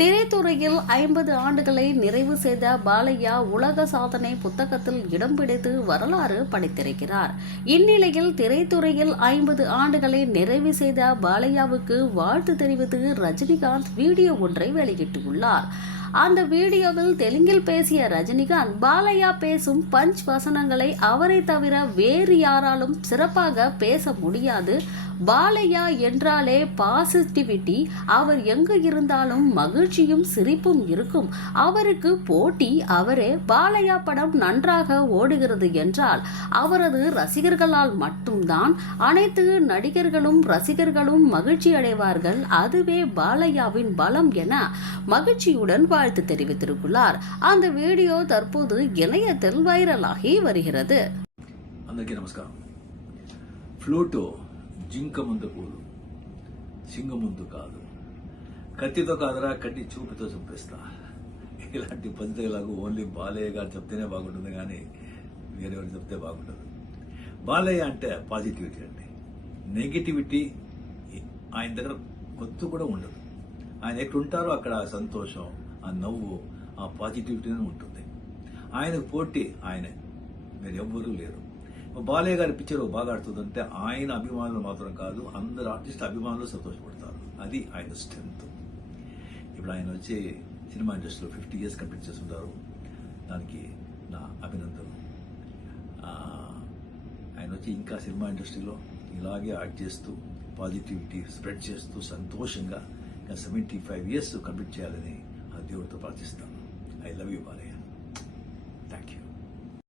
திரைத்துறையில் ஐம்பது ஆண்டுகளை நிறைவு செய்த பாலையா உலக சாதனை புத்தகத்தில் இடம் பிடித்து வரலாறு படைத்திருக்கிறார். இந்நிலையில் திரைத்துறையில் ஐம்பது ஆண்டுகளை நிறைவு செய்த பாலையாவுக்கு வாழ்த்து தெரிவித்து ரஜினிகாந்த் வீடியோ ஒன்றை வெளியிட்டுள்ளார். அந்த வீடியோவில் தெலுங்கில் பேசிய ரஜினிகாந்த் பாலையா பேசும் பஞ்ச் வசனங்களை அவரை தவிர வேறு யாராலும் சிறப்பாக பேச முடியாது. பாலையா என்றாலே பாசிட்டிவிட்டி. அவர் எங்கு இருந்தாலும் மகிழ்ச்சியும் சிரிப்பும் இருக்கும். அவருக்கு போட்டி அவரே பாலையா படம் நன்றாக ஓடுகிறது என்றால் அவரது ரசிகர்களால் மட்டும்தான் அனைத்து நடிகர்களும் ரசிகர்களும் மகிழ்ச்சி அடைவார்கள் அதுவே பாலையாவின் பலம் என மகிழ்ச்சியுடன் வாழ்த்து தெரிவித்திருக்கிறார் அந்த வீடியோ தற்போது இணையத்தில் வைரலாகி வருகிறது అందరికీ నమస్కారం ఫ్లూటు జింక ముందు కూడు సింగ ముందు కాదు కత్తితో కాదురా కట్టి చూపుతో చంపేస్తా ఇలాంటి పద్ధతిలాగా ఓన్లీ బాలయ్య గారు చెప్తేనే బాగుంటుంది కానీ వేరెవరు చెప్తే బాగుండదు బాలయ్య అంటే పాజిటివిటీ అండి నెగిటివిటీ ఆయన దగ్గర కొత్త కూడా ఉండదు ఆయన ఎక్కడ ఉంటారో అక్కడ ఆ సంతోషం ఆ నవ్వు ఆ పాజిటివిటీనే ఉంటుంది. ఆయనకు పోటీ ఆయనే. మీరు ఎవ్వరూ లేరు. బాలయ్య గారి పిక్చర్ బాగా ఆడుతుందంటే ఆయన అభిమానులు మాత్రం కాదు అందరు ఆర్టిస్ట్ అభిమానులు సంతోషపడతారు. అది ఆయన స్ట్రెంత్ ఇప్పుడు ఆయన వచ్చి సినిమా ఇండస్ట్రీలో ఫిఫ్టీ ఇయర్స్ కంప్లీట్ చేస్తుంటారు. దానికి నా అభినందనలు. ఆయన వచ్చి ఇంకా సినిమా ఇండస్ట్రీలో ఇలాగే యాక్ట్ చేస్తూ పాజిటివిటీ స్ప్రెడ్ చేస్తూ సంతోషంగా ఇంకా సెవెంటీ ఫైవ్ ఇయర్స్ కంప్లీట్ చేయాలని due to Pakistan. I love you, Bali.